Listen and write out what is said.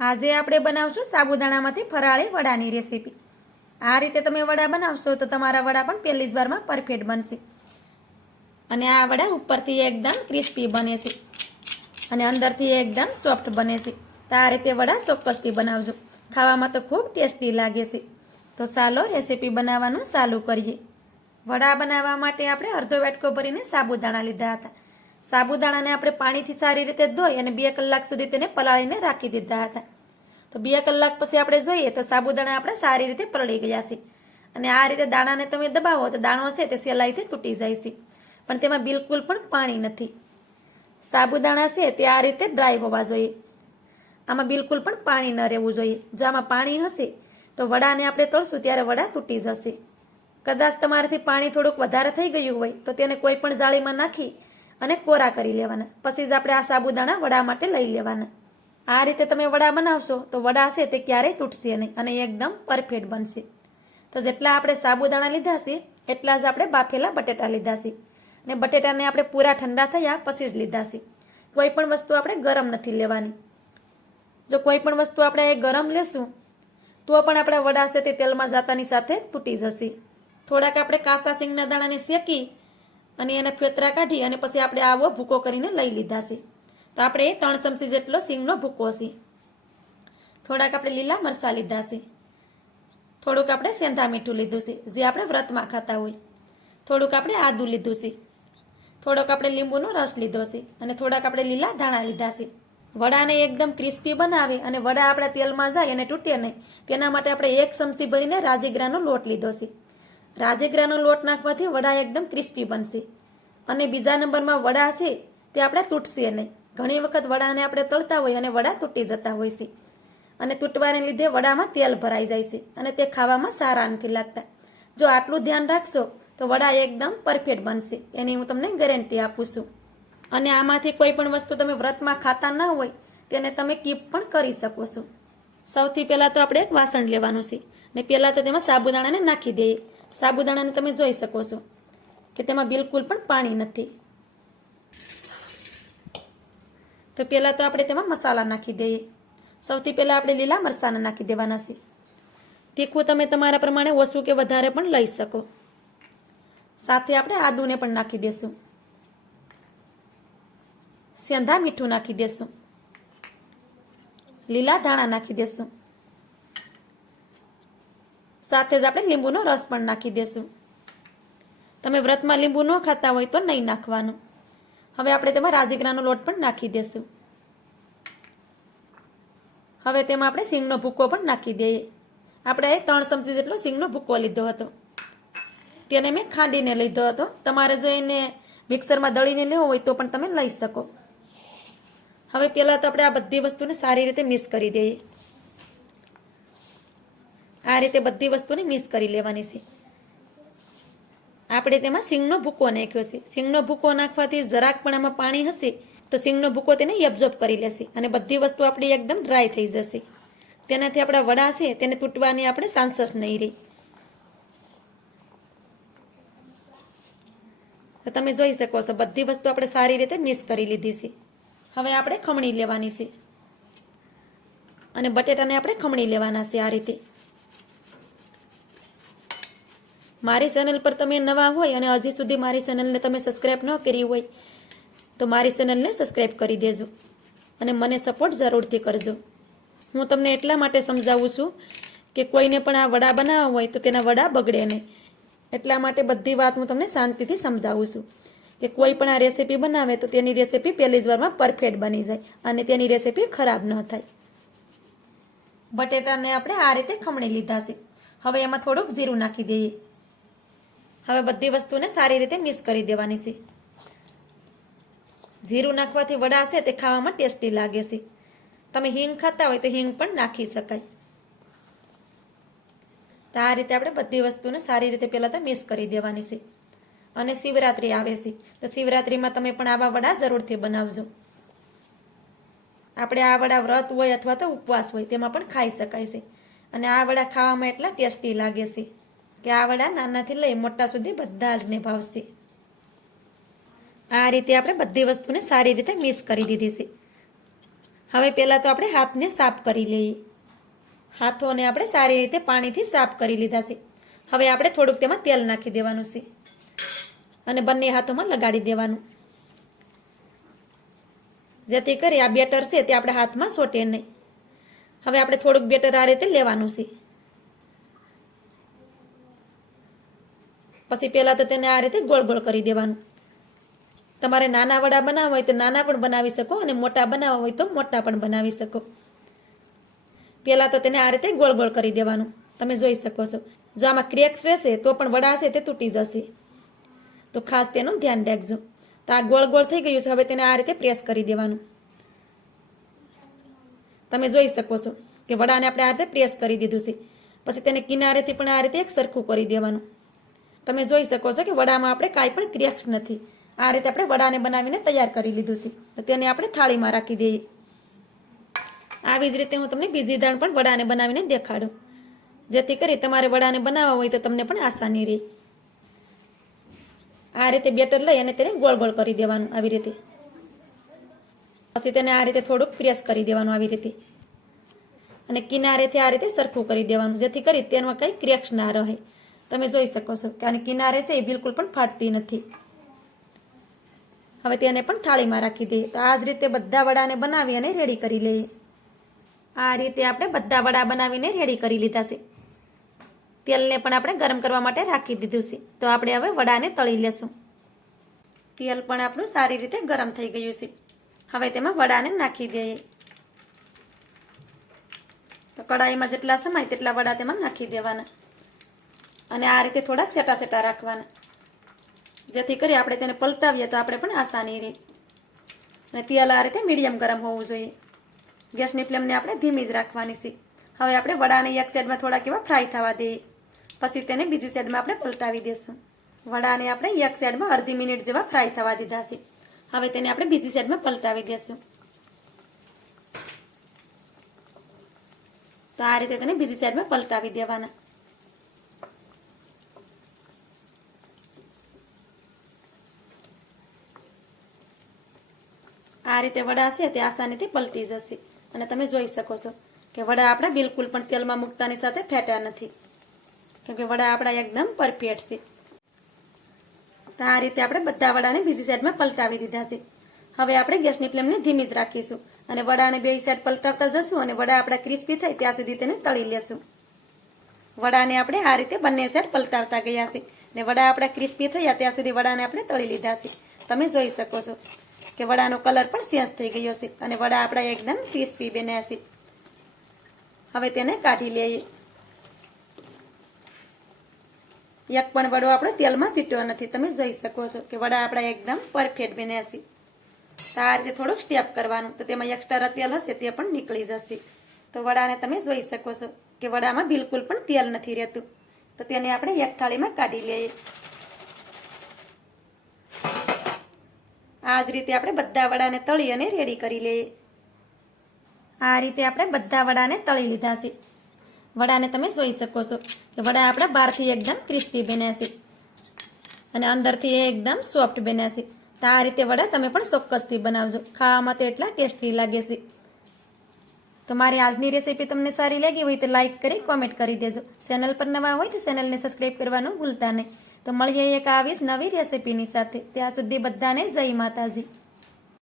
આજે આપણે બનાવશું સાબુદાણામાંથી ફરાળી વડાની રેસીપી। આ રીતે તમે વડા બનાવશો તો તમારા વડા પણ પહેલી જ વારમાં પરફેક્ટ બનશે અને આ વડા ઉપરથી એકદમ ક્રિસ્પી બને છે અને અંદરથી એકદમ સોફ્ટ બને છે। તો આ રીતે વડા ચોક્કસથી બનાવજો, ખાવામાં તો ખૂબ ટેસ્ટી લાગે છે। તો ચાલો રેસીપી બનાવવાનું ચાલુ કરીએ। વડા બનાવવા માટે આપણે અડધો વાટકો ભરીને સાબુદાણા લીધા હતા। સાબુદાણાને આપણે પાણીથી સારી રીતે ધોઈ અને 2 કલાક સુધી તેને પલાળીને રાખી દીધા હતા। તો 2 કલાક પછી આપણે જોઈએ તો સાબુદાણા આપણે સારી રીતે પલળી ગયા છે અને આ રીતે દાણાને તમે દબાવો તો દાણો છે તે સહેલાઈથી તૂટી જાય છે, પણ તેમાં બિલકુલ પણ પાણી નથી। સાબુદાણા છે તે આ રીતે ડ્રાય હોવા જોઈએ, આમાં બિલકુલ પણ પાણી ન રહેવું જોઈએ। જો આમાં પાણી હશે તો વડાને આપણે તળશું ત્યારે વડા તૂટી જશે। કદાચ તમારાથી પાણી થોડુંક વધારે થઈ ગયું હોય તો તેને કોઈ પણ જાળીમાં નાખી અને કોરા કરી લેવાના, પછી જ આપણે આ સાબુદાણા વડા માટે લઈ લેવાના। આ રીતે તમે વડા બનાવશો તો વડા છે તે ક્યારેય તૂટશે નહીં અને એકદમ પરફેક્ટ બનશે। તો જેટલા આપણે સાબુદાણા લીધા છે એટલા જ આપણે બાફેલા બટેટા લીધા છે અને બટેટાને આપણે પૂરા ઠંડા થયા પછી જ લીધા છે। કોઈ પણ વસ્તુ આપણે ગરમ નથી લેવાની, જો કોઈ પણ વસ્તુ આપણે ગરમ લેશું તો પણ આપણા વડા છે તે તેલમાં જાતાની સાથે તૂટી જશે। થોડાક આપણે કાચા સિંગના દાણાને શેકી અને એને ફેતરા કાઢી અને પછી આપણે આવો ભૂકો કરીને લઈ લીધા છે। તો આપણે 3 ચમચી જેટલો સિંગનો ભૂકો છે, થોડાક આપણે લીલા મરચાં લીધા છે, થોડુંક આપણે સેંધા મીઠું લીધું છે જે આપણે વ્રતમાં ખાતા હોય, થોડુંક આપણે આદું લીધું છે, થોડોક આપણે લીંબુનો રસ લીધો છે અને થોડાક આપણે લીલા ધાણા લીધા છે। વડાને એકદમ ક્રિસ્પી બનાવે અને વડા આપણા તેલમાં જાય અને તૂટે નહીં તેના માટે આપણે 1 ચમચી ભરીને રાજગરાનો લોટ લીધો છે। રાજગરાનો લોટ નાખવાથી વડા એકદમ ક્રિસ્પી બનશે અને બીજા નંબરમાં વડા છે તે આપણે તૂટશે નહીં। ઘણી વખત વડાને આપણે તળતા હોય અને વડા તૂટી જતા હોય છે અને તૂટવાને લીધે વડામાં તેલ ભરાઈ જાય છે અને તે ખાવામાં સારા નથી લાગતા। જો આટલું ધ્યાન રાખશો તો વડા એકદમ પરફેક્ટ બનશે, એની હું તમને ગેરંટી આપું છું। અને આમાંથી કોઈ પણ વસ્તુ તમે વ્રતમાં ખાતા ન હોય તેને તમે કીપ પણ કરી શકો છો। સૌથી પહેલાં તો આપણે એક વાસણ લેવાનું છે ને પહેલાં તો તેમાં સાબુદાણાને નાખી દઈએ। સાબુદાણાને તમે જોઈ શકો છો કે તેમાં બિલકુલ પણ પાણી નથી। તો પહેલાં તો આપણે તેમાં મસાલા નાખી દઈએ। સૌથી પહેલાં આપણે લીલા મરચાંને નાખી દેવાના છે। તીખું તમે તમારા પ્રમાણે ઓછું કે વધારે પણ લઈ શકો। સાથે આપણે આદુને પણ નાખી દેશું, સેંધા મીઠું નાખી દેશું, લીલા ધાણા નાખી દેશું, સાથે જ આપણે લીંબુનો રસ પણ નાખી દેશું। તમે વ્રતમાં લીંબુ ન ખાતા હોય તો નહીં નાખવાનું। હવે આપણે તેમાં રાજગરાનો લોટ પણ નાખી દેશું। હવે તેમાં આપણે સિંગનો ભૂકો પણ નાખી દઈએ। આપણે 3 ચમચી જેટલો સિંગનો ભૂકો લીધો હતો, તેને મેં ખાંડીને લીધો હતો। તમારે જો એને મિક્સરમાં દળીને લેવો હોય તો પણ તમે લઈ શકો। હવે પહેલાં તો આપણે આ બધી વસ્તુને સારી રીતે મિક્સ કરી દઈએ। આ રીતે બધી વસ્તુને મિક્સ કરી લેવાની છે। આપણે તેમાં સિંગનો ભૂકો નાખ્યો છે। સિંગનો ભૂકો નાખવાથી જરાક પણ આમાં પાણી હશે તો સિંગનો ભૂકો તેને એબ્ઝોર્બ કરી લેશે અને બધી વસ્તુ આપણી એકદમ ડ્રાય થઈ જશે। તેનાથી આપણા વડા છે તેને તૂટવાની આપણે ચાન્સીસ નહીં રહે। તો તમે જોઈ શકો છો બધી વસ્તુ આપણે સારી રીતે મિક્સ કરી લીધી છે। હવે આપણે ખમણી લેવાની છે અને બટેટાને આપણે ખમણી લેવાના છે આ રીતે। મારી ચેનલ પર તમે નવા હોય અને હજી સુધી મારી ચેનલને તમે સબસ્ક્રાઈબ ન કરી હોય તો મારી ચેનલને સબસ્ક્રાઈબ કરી દેજો અને મને સપોર્ટ જરૂરથી કરજો। હું તમને એટલા માટે સમજાવું છું કે કોઈને પણ આ વડા બનાવવા હોય તો તેના વડા બગડે નહીં, એટલા માટે બધી વાત હું તમને શાંતિથી સમજાવું છું કે કોઈ પણ આ રેસીપી બનાવે તો તેની રેસીપી પહેલી જ વારમાં પરફેક્ટ બની જાય અને તેની રેસીપી ખરાબ ન થાય। બટેટાને આપણે આ રીતે ખમણી લીધા છે। હવે એમાં થોડુંક જીરું નાખી દઈએ। હવે બધી વસ્તુને સારી રીતે મિક્સ કરી દેવાની છે। જીરું નાખવાથી વડા છે તે ખાવામાં ટેસ્ટી લાગે છે। તમે હિંગ ખાતા હોય તો હિંગ પણ નાખી શકાય। તો આ રીતે આપણે બધી વસ્તુને સારી રીતે પહેલાં તો મિક્સ કરી દેવાની છે। અને શિવરાત્રિ આવે છે તો શિવરાત્રિમાં તમે પણ આવા વડા જરૂરથી બનાવજો। આપણે આ વડા વ્રત હોય અથવા તો ઉપવાસ હોય તેમાં પણ ખાઈ શકાય છે અને આ વડા ખાવામાં એટલા ટેસ્ટી લાગે છે કે આ વડા નાનાથી લઈ મોટા સુધી બધા જ ને ભાવશે। આ રીતે આપણે બધી વસ્તુને સારી રીતે મિક્સ કરી દીધી છે। હવે પહેલાં તો આપણે હાથને સાફ કરી લઈએ. હાથોને આપણે સારી રીતે પાણીથી સાફ કરી લીધા છે. હવે આપણે થોડુંક તેમાં તેલ નાખી દેવાનું છે અને બંને હાથોમાં લગાડી દેવાનું, જેથી કરી આ બેટર છે તે આપણા હાથમાં સોટે નહીં. હવે આપણે થોડુંક બેટર આ રીતે લેવાનું છે. પછી પહેલાં તો તેને આ રીતે ગોળ ગોળ કરી દેવાનું. તમારે નાના વડા બનાવવા હોય તો નાના પણ બનાવી શકો અને મોટા બનાવવા હોય તો મોટા પણ બનાવી શકો. પહેલાં તો તેને આ રીતે ગોળ ગોળ કરી દેવાનું. તમે જોઈ શકો છો. જો આમાં ક્રેક્સ રહેશે તો પણ વડા છે તે તૂટી જશે, તો ખાસ તેનું ધ્યાન રાખજો. તો આ ગોળ ગોળ થઈ ગયું છે. હવે તેને આ રીતે પ્રેસ કરી દેવાનું. તમે જોઈ શકો છો કે વડાને આપણે આ રીતે પ્રેસ કરી દીધું છે. પછી તેને કિનારેથી પણ આ રીતે એક સરખું કરી દેવાનું. તમે જોઈ શકો છો કે વડામાં આપણે કાંઈ પણ ક્રેક્સ નથી. આ રીતે આપણે વડાને બનાવીને તૈયાર કરી લીધું છે. તો તેને આપણે થાળીમાં રાખી દઈએ. આવી જ રીતે હું તમને બીજી દાળ પણ વડાને બનાવીને દેખાડું, જેથી કરી તમારે વડાને બનાવવા હોય તો તમને પણ આસાની રહે. આ રીતે બેટર લઈ અને તેને ગોળ ગોળ કરી દેવાનું આવી રીતે. પછી તેને આ રીતે થોડુંક પ્રેસ કરી દેવાનું આવી રીતે, અને કિનારેથી આ રીતે સરખું કરી દેવાનું, જેથી કરી તેમાં કંઈ ક્રેક્સ ના રહે. તમે જોઈ શકો છો કે આની કિનારે છે એ બિલકુલ પણ ફાટતી નથી. હવે તેને પણ થાળીમાં રાખી દઈએ. તો આ જ રીતે બધા વડાને બનાવી અને રેડી કરી લઈએ. આ રીતે આપણે બધા વડા બનાવીને રેડી કરી લીધા છે. તેલને પણ આપણે ગરમ કરવા માટે રાખી દીધું છે. તો આપણે હવે વડાને તળી લેશું. તેલ પણ આપણું સારી રીતે ગરમ થઈ ગયું છે. હવે તેમાં વડાને નાખી દઈએ. તો કડાઈમાં જેટલા સમાય તેટલા વડા તેમાં નાખી દેવાના અને આ રીતે થોડાક સેટા સેટા રાખવાના, જેથી કરી આપણે તેને પલટાવીએ તો આપણે પણ આસાની રહે. અને તેલ આ રીતે મીડિયમ ગરમ હોવું જોઈએ. ગેસની ફ્લેમને આપણે ધીમી જ રાખવાની છે. હવે આપણે વડાને એક સાઈડમાં થોડાક એવા ફ્રાય થવા દઈએ. પછી તેને બીજી સાઈડમાં આપણે પલટાવી દઈશું. વડાને આપણે એક સાઈડમાં અડધી મિનિટ જેવા ફ્રાય થવા દીધા છે. હવે તેને આપણે બીજી સાઈડમાં પલટાવી દઈશું. તો આ રીતે તેને બીજી સાઈડમાં પલટાવી દેવાના. આ રીતે વડા છે તે આસાનીથી પલટી જશે. અને તમે જોઈ શકો છો કે વડા આપણા બિલકુલ પણ તેલમાં મૂકતાની સાથે ફેટ્યા નથી, કેમ કે વડા આપણા એકદમ પરફેક્ટ છે. તો આ રીતે આપણે બધા વડાને બીજી સાઈડમાં પલટાવી દીધા છે. હવે આપણે ગેસની ફ્લેમને ધીમી જ રાખીશું અને વડાને બે સાઈડ પલટાવતા જશું અને વડા આપણા ક્રિસ્પી થાય ત્યાં સુધી તેને તળી લેશું. વડાને આપણે આ રીતે બંને સાઈડ પલટાવતા ગયા છે અને વડા આપણા ક્રિસ્પી થયા ત્યાં સુધી વડાને આપણે તળી લીધા છે. તમે જોઈ શકો છો કે વડાનો કલર પણ ચેન્જ થઈ ગયો છે અને વડા આપણા એકદમ ક્રિસ્પી બન્યા છે. હવે તેને કાઢી લઈએ. એક પણ વડો આપણો તેલમાં તૂટ્યો નથી. તમે જોઈ શકો છો કે વડા આપણા એકદમ પરફેક્ટ બન્યા છે. તો આ રીતે થોડુંક સ્ટેપ કરવાનું, તો તેમાં એક્સ્ટ્રા તેલ હશે તે પણ નીકળી જશે. તો વડાને તમે જોઈ શકો છો કે વડામાં બિલકુલ પણ તેલ નથી રહેતું. તો તેને આપણે એક થાળીમાં કાઢી લઈએ. આ જ રીતે આપણે બધા વડાને તળી અને રેડી કરી લઈએ. આ રીતે આપણે બધા વડાને તળી લીધા છે. વડાને તમે જોઈ શકો છો કે વડા આપણા બહારથી એકદમ ક્રિસ્પી બન્યા છે અને અંદરથી એકદમ સોફ્ટ બન્યા છે. તો આ રીતે વડા તમે પણ ચોક્કસથી બનાવજો. ખાવામાં તો એટલા ટેસ્ટી લાગે છે. તો મારી આજની રેસીપી તમને સારી લાગી હોય તો લાઈક કરી કોમેન્ટ કરી દેજો. ચેનલ પર નવા હોય તો ચેનલને સબસ્ક્રાઈબ કરવાનું ભૂલતા નહીં. તો મળીએ એક આવી જ નવી રેસીપીની સાથે. ત્યાં સુધી બધાને જય માતાજી.